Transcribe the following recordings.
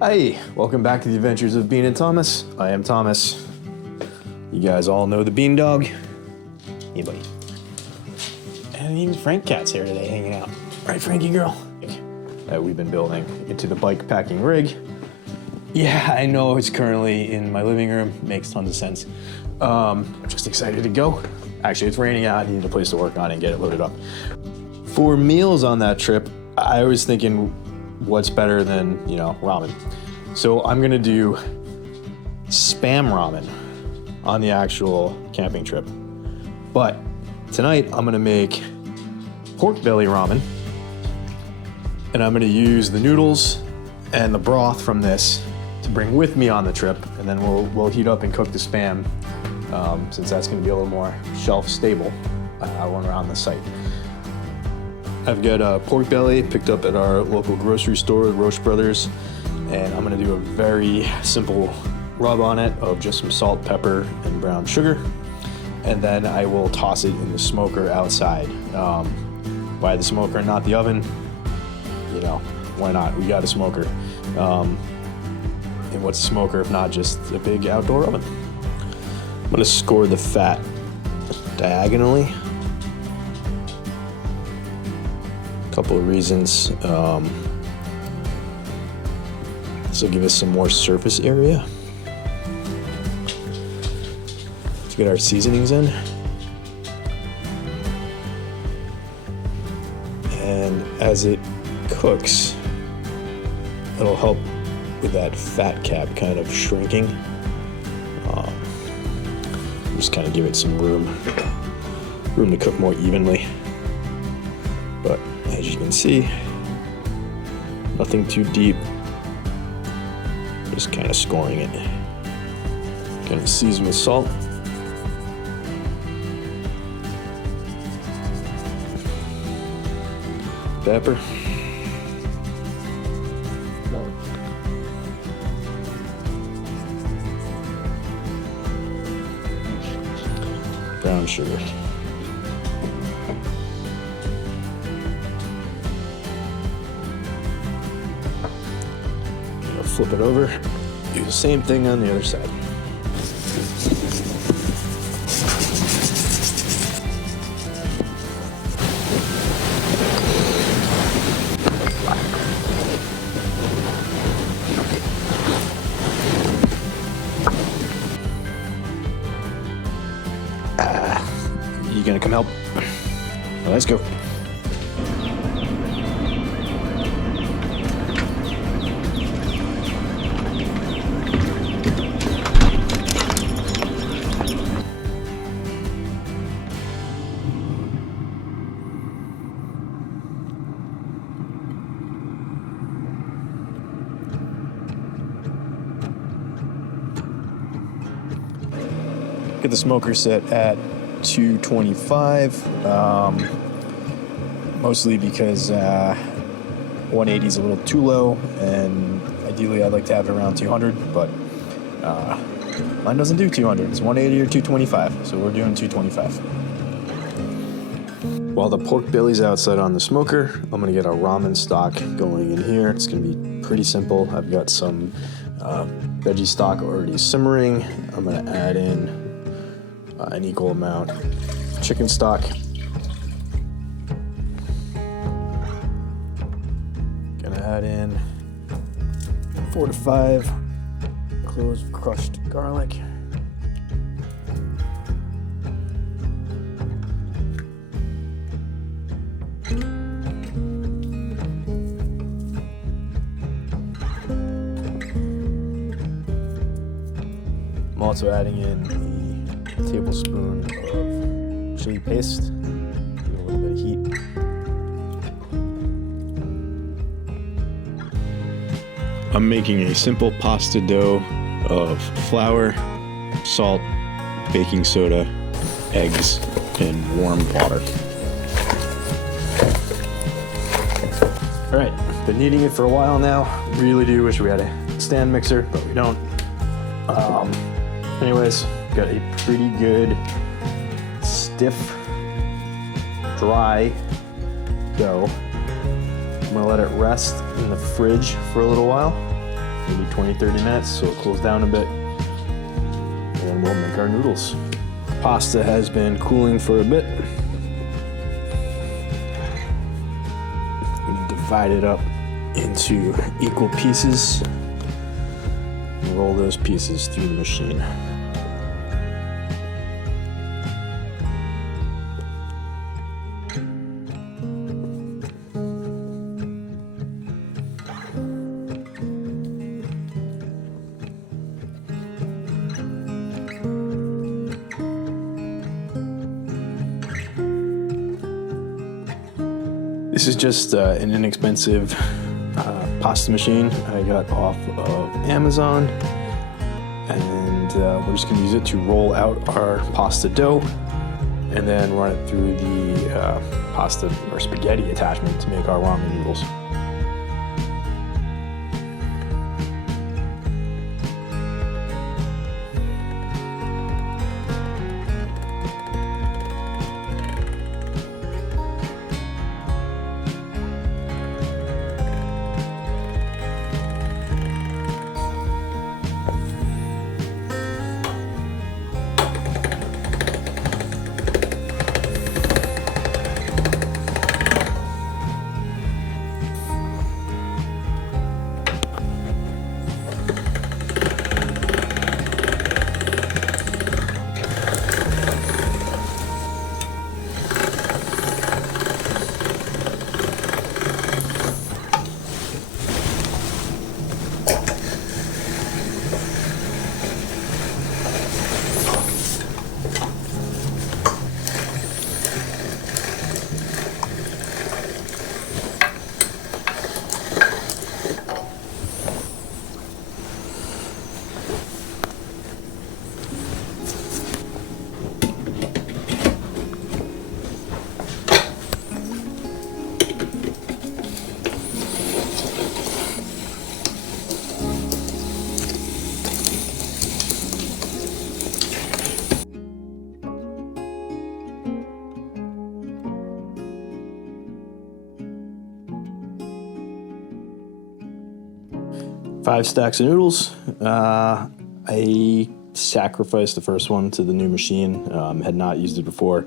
Hi, welcome back to the Adventures of Bean and Thomas. I am Thomas. You guys all know the Bean Dog. Hey, buddy. And even Frank Cat's here today hanging out. Right, Frankie girl? That we've been building into the bike packing rig. Yeah, I know it's currently in my living room. Makes tons of sense. I'm just excited to go. Actually, it's raining out. I need a place to work on and get it loaded up. For meals on that trip, I was thinking, what's better than, ramen? So I'm gonna do Spam ramen on the actual camping trip. But tonight I'm gonna make pork belly ramen, and I'm gonna use the noodles and the broth from this to bring with me on the trip, and then we'll heat up and cook the Spam, since that's gonna be a little more shelf stable when we're on the site. I've got pork belly picked up at our local grocery store, Roche Brothers, and I'm gonna do a very simple rub on it of just some salt, pepper, and brown sugar, and then I will toss it in the smoker outside. Why the smoker and not the oven? Why not? We got a smoker. And what's a smoker if not just a big outdoor oven? I'm gonna score the fat diagonally. Couple of reasons. This will give us some more surface area to get our seasonings in. And as it cooks, it'll help with that fat cap kind of shrinking. Just kind of give it some room to cook more evenly. But as you can see, nothing too deep, just kind of scoring it. Gonna season with salt. Pepper. Brown sugar. Flip it over, do the same thing on the other side. You gonna come help? Well, let's go. Get the smoker set at 225, mostly because 180 is a little too low, and ideally I'd like to have it around 200, but mine doesn't do 200. It's 180 or 225, so we're doing 225. While the pork belly's outside on the smoker, I'm gonna get our ramen stock going in here. It's gonna be pretty simple. I've got some veggie stock already simmering. I'm gonna add in an equal amount chicken stock. Gonna add in 4 to 5 cloves of crushed garlic. I'm also adding in a tablespoon of chili paste, give it a little bit of heat. I'm making a simple pasta dough of flour, salt, baking soda, eggs, and warm water. All right, been kneading it for a while now. Really do wish we had a stand mixer, but we don't. Anyways, got a pretty good, stiff, dry dough. I'm gonna let it rest in the fridge for a little while. maybe 20-30 minutes so it cools down a bit. And then we'll make our noodles. Pasta has been cooling for a bit. I'm gonna divide it up into equal pieces and roll those pieces through the machine. This is just an inexpensive pasta machine I got off of Amazon, and we're just going to use it to roll out our pasta dough and then run it through the pasta or spaghetti attachment to make our ramen noodles. Five stacks of noodles. I sacrificed the first one to the new machine. Had not used it before.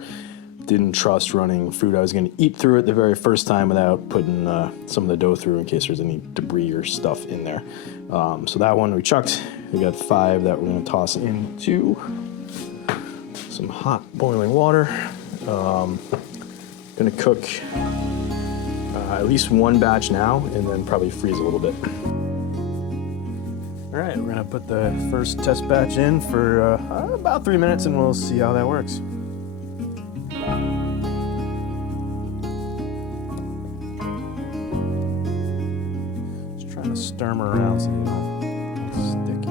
Didn't trust running food I was going to eat through it the very first time without putting some of the dough through in case there's any debris or stuff in there. So that one we chucked. We got 5 that we're going to toss into some hot boiling water. Going to cook at least one batch now and then probably freeze a little bit. All right, we're gonna put the first test batch in for about 3 minutes and we'll see how that works. Just trying to stir them around so they don't stick.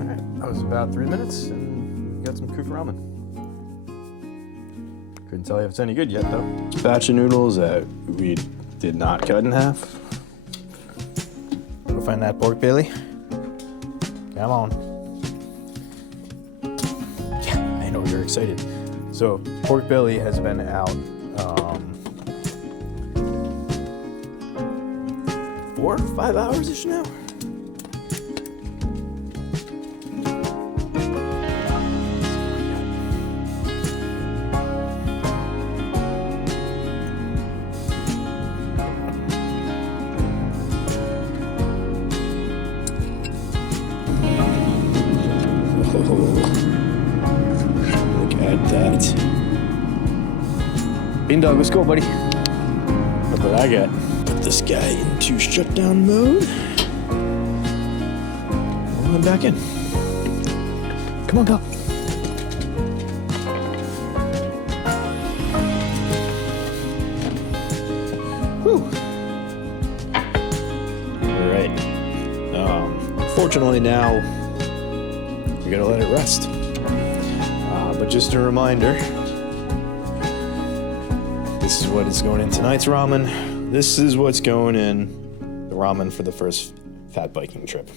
All right, that was about 3 minutes and we got some cooked ramen. Couldn't tell you if it's any good yet, though. Batch of noodles that we did not cut in half. Go find that pork belly. Come on. Yeah, I know you're excited. So, pork belly has been out 4 or 5 hours-ish now. Look at that. Bean dog, let's go, buddy. Look what I got. Put this guy into shutdown mode. Roll him back in. Come on, go. Whew. All right. Fortunately now, we gotta let it rest. But just a reminder, this is what is going in tonight's ramen. This is what's going in the ramen for the first fat biking trip.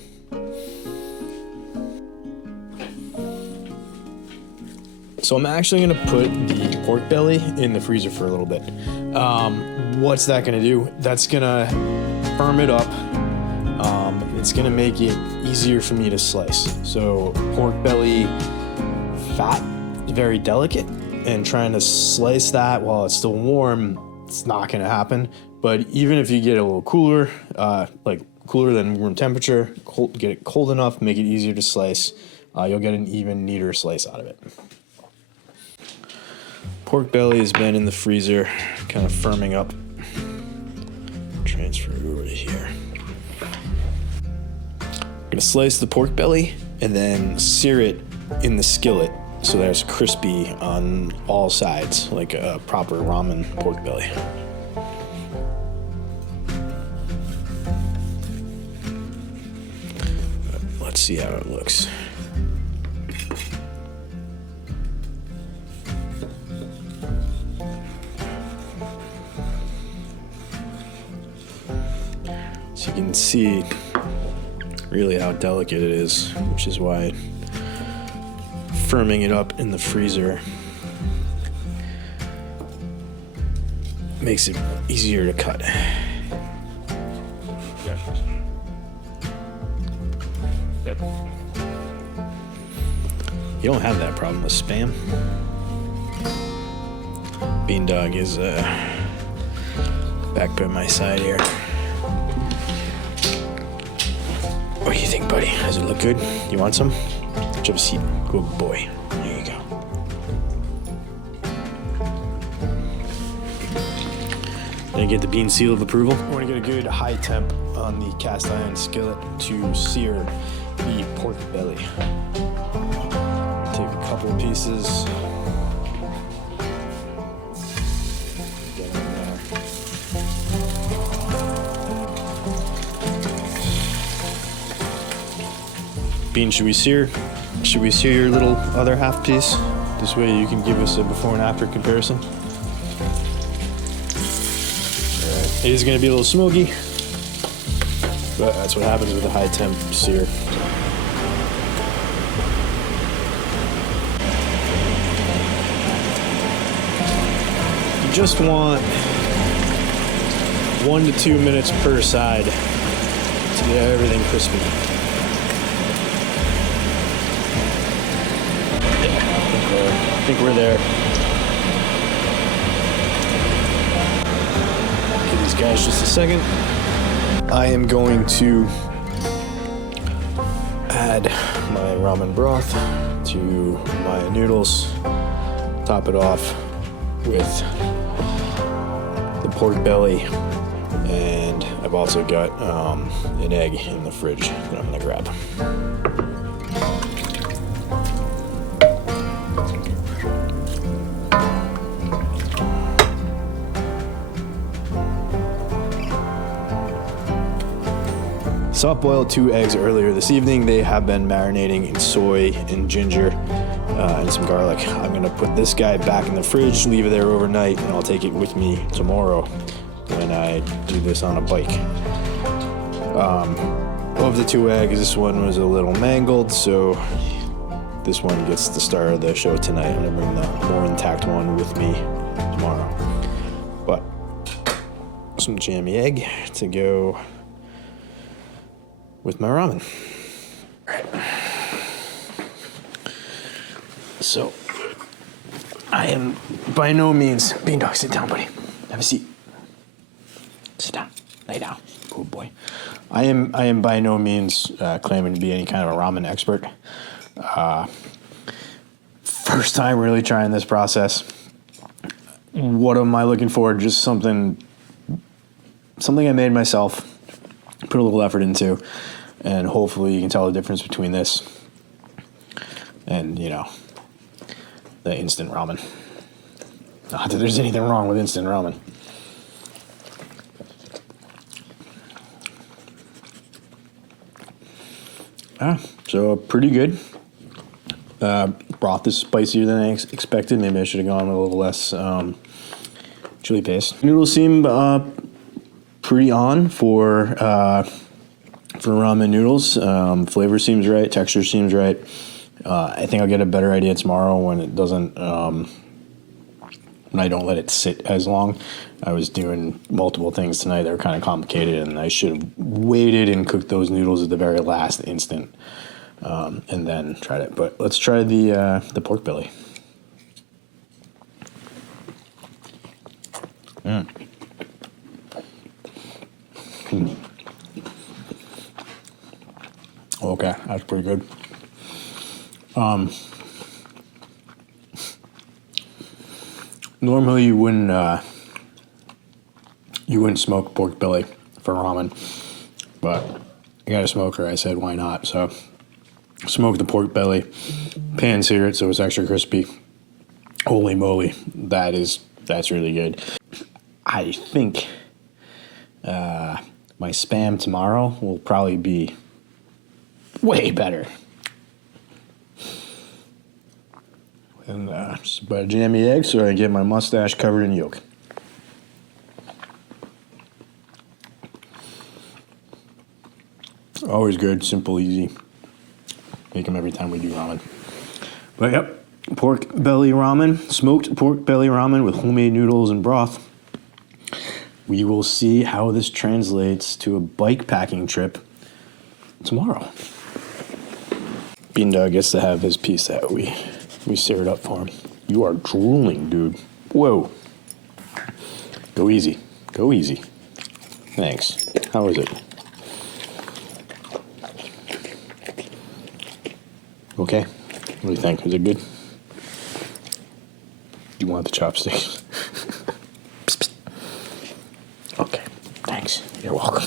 So I'm actually gonna put the pork belly in the freezer for a little bit. What's that gonna do? That's gonna firm it up. It's gonna make it easier for me to slice. So pork belly fat is very delicate, and trying to slice that while it's still warm, it's not gonna happen. But even if you get it a little cooler, like cooler than room temperature, get it cold enough, make it easier to slice, you'll get an even neater slice out of it. Pork belly has been in the freezer, kind of firming up. Transfer it over to here. I'm gonna slice the pork belly and then sear it in the skillet so that it's crispy on all sides, like a proper ramen pork belly. Let's see how it looks. So you can see really how delicate it is, which is why firming it up in the freezer makes it easier to cut. You don't have that problem with Spam. Bean Dog is back by my side here. What do you think, buddy? Does it look good? You want some? Have a seat. Good boy. There you go. Gonna get the bean seal of approval. I want to get a good high temp on the cast iron skillet to sear the pork belly. Take a couple pieces. Get in there. Bean, should we sear your little other half piece? This way you can give us a before and after comparison. Alright. It is going to be a little smoky, but that's what happens with a high temp sear. You just want 1 to 2 minutes per side to get everything crispy. I think we're there. Give these guys just a second. I am going to add my ramen broth to my noodles, top it off with the pork belly, and I've also got an egg in the fridge that I'm gonna grab. Soft boiled 2 eggs earlier this evening. They have been marinating in soy and ginger and some garlic. I'm gonna put this guy back in the fridge, leave it there overnight, and I'll take it with me tomorrow when I do this on a bike. Of the 2 eggs, this one was a little mangled, so this one gets the star of the show tonight. I'm gonna bring the more intact one with me tomorrow. But some jammy egg to go with my ramen. Right. So, I am by no means... Bean Dog, sit down, buddy. Have a seat. Sit down. Lay down. Good boy. I am by no means claiming to be any kind of a ramen expert. First time really trying this process. What am I looking for? Just something I made myself, put a little effort into, and hopefully you can tell the difference between this and, you know, the instant ramen. Not that there's anything wrong with instant ramen. So pretty good. Broth is spicier than I expected. Maybe I should have gone with a little less chili paste. Noodles seem pretty on for ramen noodles. Flavor seems right, texture seems right, I think I'll get a better idea tomorrow when it doesn't, when I don't let it sit as long. I was doing multiple things tonight that were kind of complicated, and I should have waited and cooked those noodles at the very last instant, and then tried it. But let's try the pork belly. Okay, that's pretty good. Normally you wouldn't smoke pork belly for ramen, but I got a smoker. I said, why not? So smoked the pork belly, pan sear it so it's extra crispy. Holy moly, that's really good. I think my Spam tomorrow will probably be way better. And just about a jammy egg so I get my mustache covered in yolk. Always good, simple, easy. Make them every time we do ramen. But yep, pork belly ramen, smoked pork belly ramen with homemade noodles and broth. We will see how this translates to a bike packing trip tomorrow. Bean Dog gets to have his piece that we seared up for him. You are drooling, dude. Whoa. Go easy. Go easy. Thanks. How is it? Okay. What do you think? Is it good? You want the chopsticks? Okay. Thanks. You're welcome.